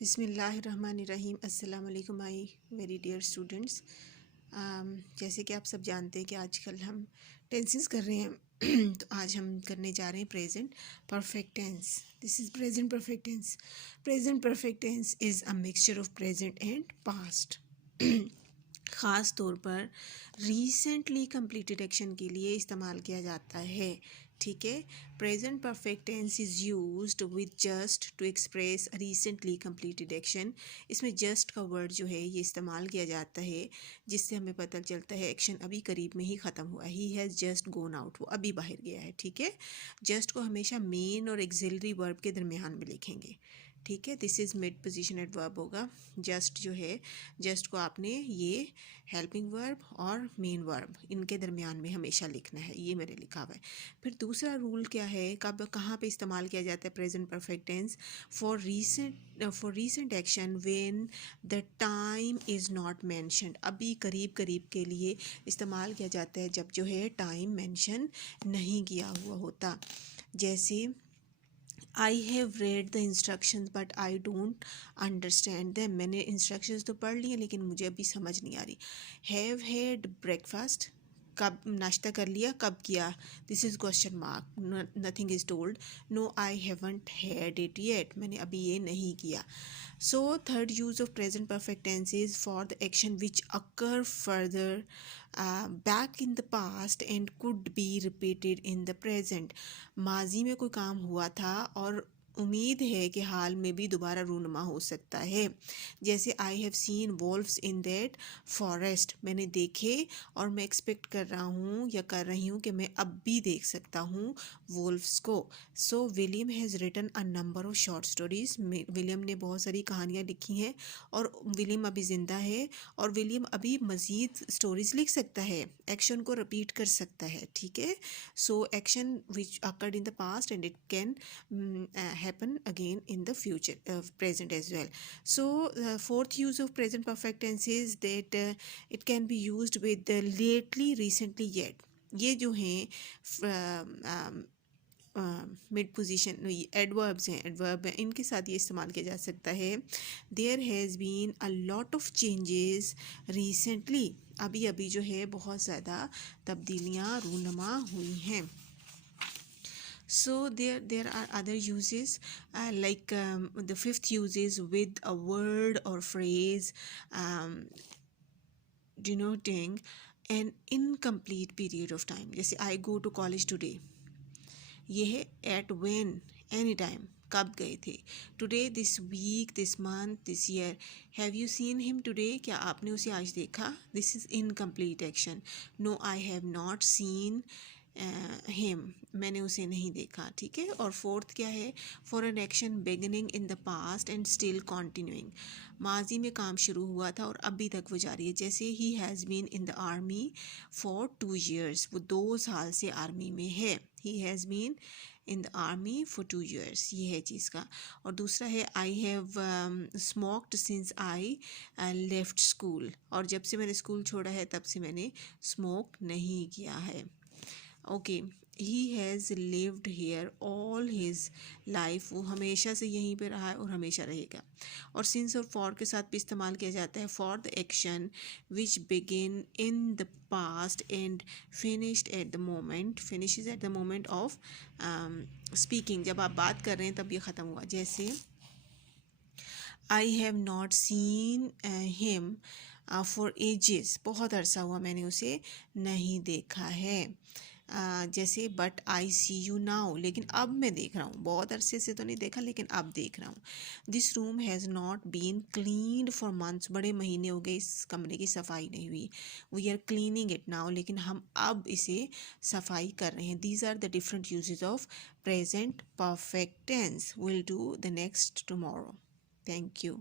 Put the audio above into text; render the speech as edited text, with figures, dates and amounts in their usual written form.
बिस्मिल्लाहिर्रहमानिर्रहीम। अस्सलाम वालेकुम माय वेरी डियर स्टूडेंट्स। जैसे कि आप सब जानते हैं कि आजकल हम टेंसेस कर रहे हैं तो आज हम करने जा रहे हैं present perfect tense. This is present perfect tense. Present perfect tense is a mixture of present and past. ख़ास तौर पर रिसेंटली कंप्लीटेड एक्शन के लिए इस्तेमाल किया जाता है। ठीक है, present perfect tense is used with just to express a recently completed action. इसमें जस्ट का वर्ड जो है ये इस्तेमाल किया जाता है, जिससे हमें पता चलता है एक्शन अभी करीब में ही ख़त्म हुआ। He has just gonna out, वो अभी बाहर गया है। ठीक है, जस्ट को हमेशा मेन और एक्सिलरी वर्ब के दरमियान में लिखेंगे। ठीक है, this is mid position adverb होगा। जस्ट जो है, जस्ट को आपने ये हेल्पिंग वर्ब और मेन वर्ब इनके दरमियान में हमेशा लिखना है। ये मेरे लिखा हुआ है। फिर दूसरा रूल क्या है, कब कहाँ पे इस्तेमाल किया जाता है present perfect tense? For recent action when the time is not mentioned. अभी करीब करीब के लिए इस्तेमाल किया जाता है जब जो है टाइम मेंशन नहीं किया हुआ होता। जैसे I have read the instructions but I don't understand them. मैंने इंस्ट्रक्शंस तो पढ़ ली हैं लेकिन मुझे अभी समझ नहीं आ रही। हैव हैड ब्रेकफास्ट, कब नाश्ता कर लिया, कब किया? This is question mark, nothing is told. No I haven't had it yet, मैंने अभी ये नहीं किया। So third use of present perfect tense is for the action which occur further back in the past and could be repeated in the present. माजी में कोई काम हुआ था और उम्मीद है कि हाल में भी दोबारा रूनुमा हो सकता है। जैसे I have seen wolves in that forest, मैंने देखे और मैं एक्सपेक्ट कर रहा हूँ या कर रही हूँ कि मैं अब भी देख सकता हूँ वोल्व्स को। So William has written a number of short stories. William ने बहुत सारी कहानियाँ लिखी हैं और विलियम अभी ज़िंदा है और विलियम अभी मज़ीद स्टोरीज लिख सकता है, एक्शन को रिपीट कर सकता है। ठीक है, so action which occurred in the past and it can happen again in the future, present as well. So fourth use of present perfect tense is that it can be used with the lately, recently, yet. ये जो हैं mid position adverbs हैं, adverb हैं, इनके साथ ये इस्तेमाल किया जा सकता है। There has been a lot of changes recently, अभी अभी जो है बहुत ज़्यादा तब्दीलियाँ रूनुमा हुई हैं। So there are other uses, like the fifth use is with a word or phrase denoting an incomplete period of time. जैसे I go to college today, ये है at when, एनी टाइम, कब गए थे। Today, this week, this month, this year. Have you seen him today, क्या आपने उसे आज देखा? This is incomplete action. No I have not seen him, मैंने उसे नहीं देखा। ठीक है, और फोर्थ क्या है, for an action beginning in the past and still continuing. माजी में काम शुरू हुआ था और अभी तक वो जारी है। जैसे he has been in the army for 2 years, वो 2 साल से आर्मी में है। He has been in the army for 2 years, ये है चीज़ का। और दूसरा है I have smoked since I left school, और जब से मैंने स्कूल छोड़ा है तब से मैंने स्मोक नहीं किया है। Okay, he has lived hair all his life, वो हमेशा से यहीं पे रहा है और हमेशा रहेगा। और सिंस और फॉर के साथ भी इस्तेमाल किया जाता है for the action which begin in the past and finished at the moment, finishes at the moment of speaking. जब आप बात कर रहे हैं तब ये ख़त्म हुआ। जैसे I have not seen him for ages, बहुत अरसा हुआ मैंने उसे नहीं देखा है। जैसे but I see you now, लेकिन अब मैं देख रहा हूँ, बहुत अरसे से तो नहीं देखा लेकिन अब देख रहा हूँ। This room has not been cleaned for months, बड़े महीने हो गए इस कमरे की सफाई नहीं हुई। We are cleaning it now, लेकिन हम अब इसे सफाई कर रहे हैं। These are the different usages of present perfect tense. Will do the next tomorrow. Thank you.